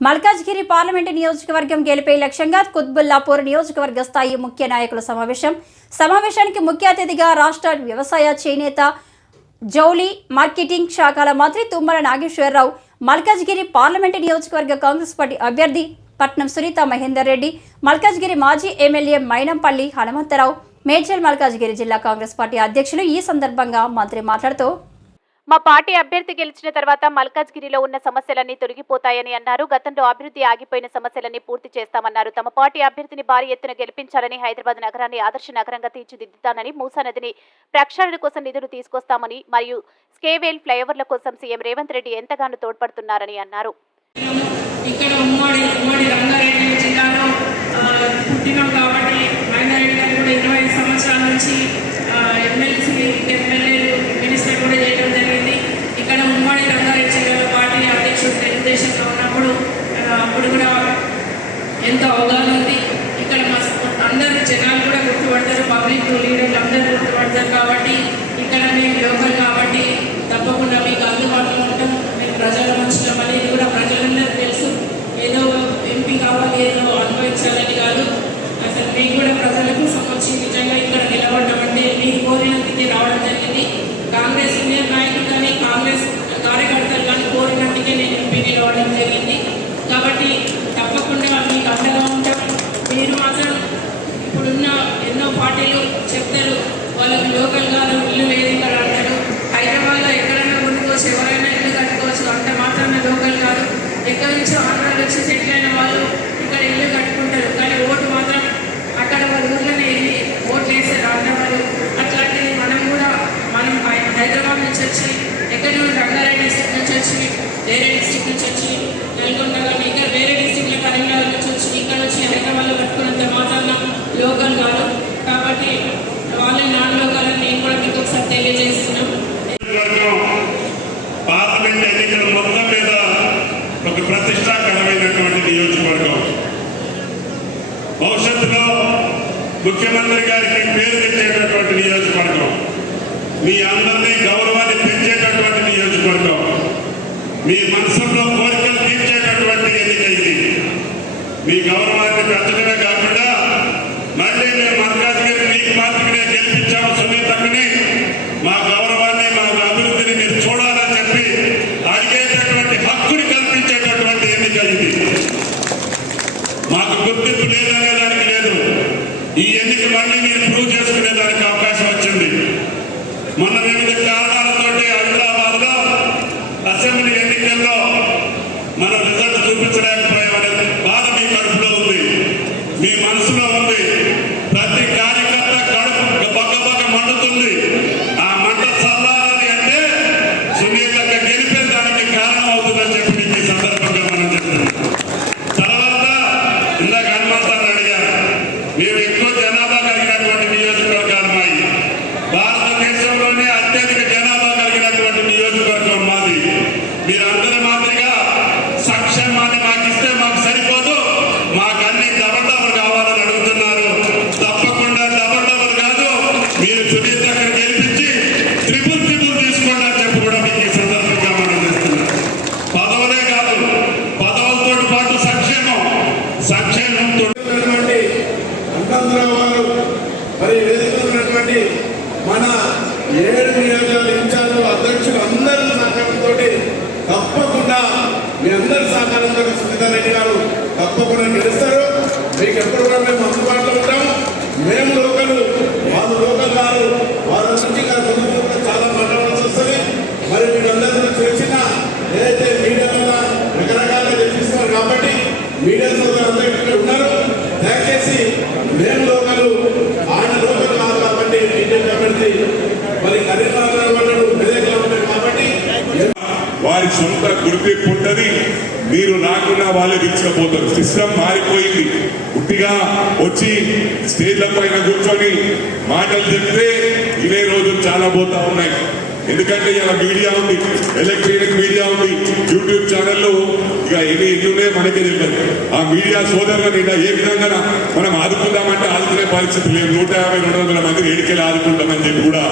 Malkajgiri parliament నియోజకవర్గం గెలిపే లక్ష్యంగా కుత్బుల్లాపూర్ నియోజకవర్గ స్థాయి ముఖ్య నాయకుల సమావేశం. సమావేశానికి ముఖ్య అతిథిగా రాష్ట్ర వ్యవసాయ చేనేత జౌలి మార్కెటింగ్ శాఖల మంత్రి తుమ్మల నాగేశ్వరరావు మల్కాజ్గిరి పార్లమెంటు నియోజకవర్గ కాంగ్రెస్ పార్టీ అభ్యర్థి పట్నం సునీత మహేందర్ రెడ్డి మల్కాజ్గిరి మాజీ ఎమ్మెల్యే మైనంపల్లి హనుమంతరావు మేడ్చల్ మల్కాజ్గిరి జిల్లా కాంగ్రెస్ పార్టీ అధ్యక్షులు ఈ సందర్భంగా మంత్రి మాట్లాడుతూ మా పార్టీ అభ్యర్థి గెలిచిన తర్వాత మల్కాజ్గిరిలో ఉన్న సమస్యలన్నీ తొలగిపోతాయని అన్నారు. గతంలో అభివృద్ధి ఆగిపోయిన సమస్యలన్నీ పూర్తి చేస్తామన్నారు. తమ పార్టీ అభ్యర్థిని భారీ ఎత్తున గెలిపించాలని హైదరాబాద్ నగరాన్ని ఆదర్శ నగరంగా తీర్చిదిద్దుతానని మూసా నదిని ప్రక్షాళన కోసం నిధులు తీసుకొస్తామని మరియు స్కేవేల్ ఫ్లైఓవర్ల కోసం సీఎం రేవంత్ రెడ్డి ఎంతగానో తోడ్పడుతున్నారని అన్నారు. ఇక్కడ ఉమ్మడి ఉమ్మడి రంగారెడ్డి జిల్లాలో పుట్టినాం కాబట్టి కూడా ఇరవై సంవత్సరాల నుంచి ఎమ్మెల్సీ ఎమ్మెల్యే మినిస్టర్ కూడా చేయడం జరిగింది ఇక్కడ ఉమ్మడి రంగారెడ్డి జిల్లాలో పార్టీ అధ్యక్షుడు తెలుగుదేశంలో ఉన్నప్పుడు ఆ, అప్పుడు కూడా ఎంతో అవగాహన ఉంది ఇక్కడ మస్తు అందరూ జనాలు కూడా గుర్తుపడతారు పబ్లిక్ లీడర్లు అందరూ గుర్తుపడతారు కాబట్టి ఇక్కడ మేము లోకల్ కాబట్టి తప్పకుండా మీకు అందుబాటులో ఉంటాం మేము ప్రజల ఉంచడం అనేది కూడా ప్రజలందరూ తెలుసు ఏదో ఎంపీ కావాలి ఏదో అనుభవించాలని కాదు అసలు మీకు కూడా ప్రజలకు సంబంధించి నిజంగా ఇక్కడ నిలబడడం అంటే మీరు కోరినందుకే రావడం జరిగింది కాంగ్రెస్ సీనియర్ నాయకులు కానీ కాంగ్రెస్ కార్యకర్తలు కానీ కోరినందుకే నేను ఎంపీ నిలవడం జరిగింది కాబట్టి తప్పకుండా మీకు అండగా ఉంటాం మీరు మాత్రం ఇప్పుడున్న ఎన్నో పార్టీలు చెప్తారు వాళ్ళకి లోకల్ గారు ఇల్లు లేదు ఇక్కడ అంటారు హైదరాబాద్లో ఎక్కడైనా కొనుక్కోవచ్చు ఎవరైనా ఇల్లు కట్టుకోవచ్చు అంత మాత్రమే లోకల్ కాదు ఎక్కడి నుంచో ఆంధ్రాలో వచ్చి సెటిల్ అయిన వాళ్ళు ఇక్కడ ఇల్లు కట్టుకుంటారు కానీ ఓటు మాత్రం అక్కడ వాళ్ళ ఊర్లోనే వెళ్ళి ఓట్లు వేసారు ఆంధ్ర వాళ్ళు అట్లాంటిది మనం కూడా మనం హై- హైదరాబాద్ నుంచి వచ్చి ఎక్కడి నుండి రంగారెడ్డి డిస్ట్రిక్ట్ నుంచి వచ్చి వేరే డిస్టిక్ నుంచి వచ్చి నల్గొండ కానీ ఇక్కడ వేరే డిస్ట్రిక్ట్లో కరీంనగర్ నుంచి వచ్చి ఇక్కడ వచ్చి హైదరాబాద్లో కట్టుకున్నంత మాత్రాన లోకల్ కాదు. కాబట్టి వాళ్ళ నాన్ లోకల్ అని నేను కూడా మీకు ఒకసారి తెలియజేస్తున్నాం పార్లమెంట్ ఎన్నికల మొత్తం మీద ఒక ప్రతిష్టాకరమైనటువంటి నియోజకవర్గం. భవిష్యత్తులో ముఖ్యమంత్రి గారికి పేరు తెచ్చేటటువంటి నియోజకవర్గం. మీ అందరినీ గౌరవ మీ మనసులో కోరికలు తీర్చేటటువంటి ఎన్నిక ఇది. మీ గౌరవాన్ని పెంచడమే కాకుండా మళ్ళీ మేము మల్కాజ్గిరి మీకు మాత్రమే గెలిపించాము సునీతకుని మా గౌరవాన్ని మా అభివృద్ధిని మీరు చూడాలని చెప్పి అడిగేటటువంటి హక్కుని కల్పించేటటువంటి ఎన్నిక ఇది మాకు గుర్తింపు లేదనే దానికి లేదు ఈ ఎన్నిక మళ్ళీ మీరు ప్రూవ్ చేసుకునే దానికి అవకాశం వచ్చింది మొన్న వివిధ కారణాలతోటి హైదరాబాద్లో అసెంబ్లీ ఎన్నికల్లో మన రిజల్ట్ చూపించలేకపోయామనే బాధ మీ కడుపులో ఉంది మీ మనసులో ఉంది ప్రతి కార్య మరి వేదికలో ఉన్నటువంటి మన ఏడు నియోజకవర్గ ఇన్ఛార్జ్ అధ్యక్షులు అందరి సహకారంతో తప్పకుండా మీ అందరి సహకారంతో సునీతారెడ్డి గారు తప్పకుండా నిలుస్తారు మీకు ఎప్పుడు కూడా మేము అందుబాటులో ఉంటాము మేము లోకల్ వాళ్ళు లోకల్ గారు వాళ్ళ నుంచి ఇంకా ముందు కూడా చాలా మాట్లాడాల్సి వస్తుంది మరి మీరందరూ తెలిసిన ఏదైతే మీడియాలో రకరకాలుగా చెప్పిస్తున్నారు కాబట్టి మీడియా సోదరులందరూ ఇక్కడ ఉన్నారు దయచేసి మేము లోకల్ ఆయన లోకల్ కాదు కాబట్టి బీజేపీ అభ్యర్థి మరి కరీంనగర్ వాళ్ళు మెదక్లో ఉన్నారు కాబట్టి వారి సొంత గుర్తింపు ఉంటది మీరు నాకున్న వాళ్ళే పిలుచుకపోతారు. సిస్టమ్ మారిపోయింది. ఉట్టిగా వచ్చి స్టేజ్ల పైన కూర్చొని మాటలు చెప్తే ఇదే రోజులు చాలా పోతా ఉన్నాయి. ఎందుకంటే ఇలా మీడియా ఉంది ఎలక్ట్రానిక్ మీడియా ఉంది యూట్యూబ్ ఛానల్లో ఇక ఎన్ని ఎన్ని ఉన్నాయో మనకే తెలియదు. ఆ మీడియా సోదరుల నిండా ఏ విధంగా మనం ఆదుకుందామంటే ఆదుకునే పరిస్థితి లేదు. నూట యాభై రెండు వందల మంది వేడికెళ్ళి ఆదుకుంటామని చెప్పి కూడా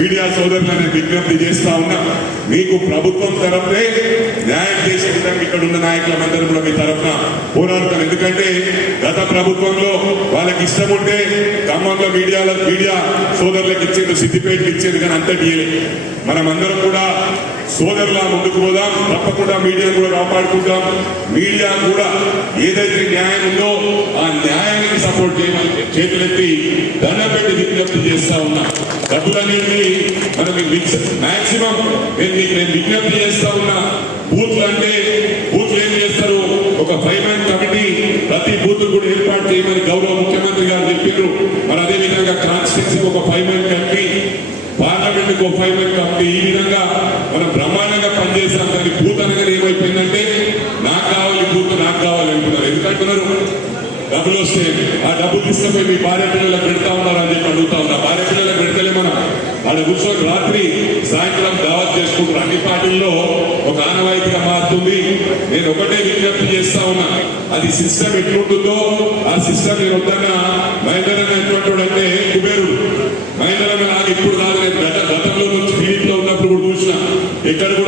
మీడియా సోదరులను విజ్ఞప్తి చేస్తా ఉన్నా. మీకు ప్రభుత్వం తరఫునే న్యాయం చేసే విధంగా ఇక్కడ ఉన్న నాయకులందరూ కూడా మీ తరఫున పోరాడుతారు. ఎందుకంటే ప్రభుత్వంలో వాళ్ళకి ఇష్టం ఉంటే ఖమ్మంలో మీడియాలో మీడియా సోదరులకు ఇచ్చేది సిద్దిపేటకి ఇచ్చేది కానీ అంతటి మనమందరం కూడా సోదరులా ముందుకు పోదాం తప్పకుండా మీడియా కూడా కాపాడుకుంటాం. మీడియా కూడా ఏదైతే న్యాయం ఉందో ఆ న్యాయానికి సపోర్ట్ చేయమని చేతులెత్తి దండపెట్టి విజ్ఞప్తి చేస్తా ఉన్నా. డబ్బులనేవి మనకి మాక్సిమం నేను నేను విజ్ఞప్తి చేస్తా ఉన్నా. బూత్లు అంటే బూత్లు ఏం చేస్తారు? ఒక ఫైవ్ చేయమని గౌరవ ముఖ్యమంత్రి గారు చెప్పారు మరి అదే విధంగా కాన్స్టిట్యూన్సీకి ఒక ఫైవ్ మెన్ కమిటీ పార్లమెంట్ ఒక ఫైవ్ మెన్ కమిటీ ఈ విధంగా మనం బ్రహ్మాండంగా పనిచేసాం. దానికి బూత్ ఏమైపోయిందంటే నాకు కావాలి బూత్ నాకు కావాలి అంటున్నారు. ఎందుకంటున్నారు? డబ్బులు వస్తే. ఆ డబ్బులు తీసుకుపోయి మీ భార్య పిల్లలకు పెడతా ఉన్నారు అని చెప్పి అడుగుతా ఉన్నా. భార్య పిల్లలకు పెడతలే మనం వాళ్ళు కూర్చొని రాత్రి సాయంత్రం దావత్ చేసుకుంటారు. అన్ని పార్టీల్లో ఒక ఆనవాయితీగా మారుతుంది. నేను ఒకటే విజ్ఞప్తి చేస్తా ఉన్నా. అది సిస్టమ్ ఎట్లుంటుందో ఆ సిస్టమ్ నేను వద్దన్న. మహేందర్ ఎటువంటి అంటే కుబేరుడు. మహేందర్ నాకు ఇప్పుడు కాదు నేను గత గతంలో నుంచి టీడీపీలో ఉన్నప్పుడు కూడా చూసిన. ఎక్కడ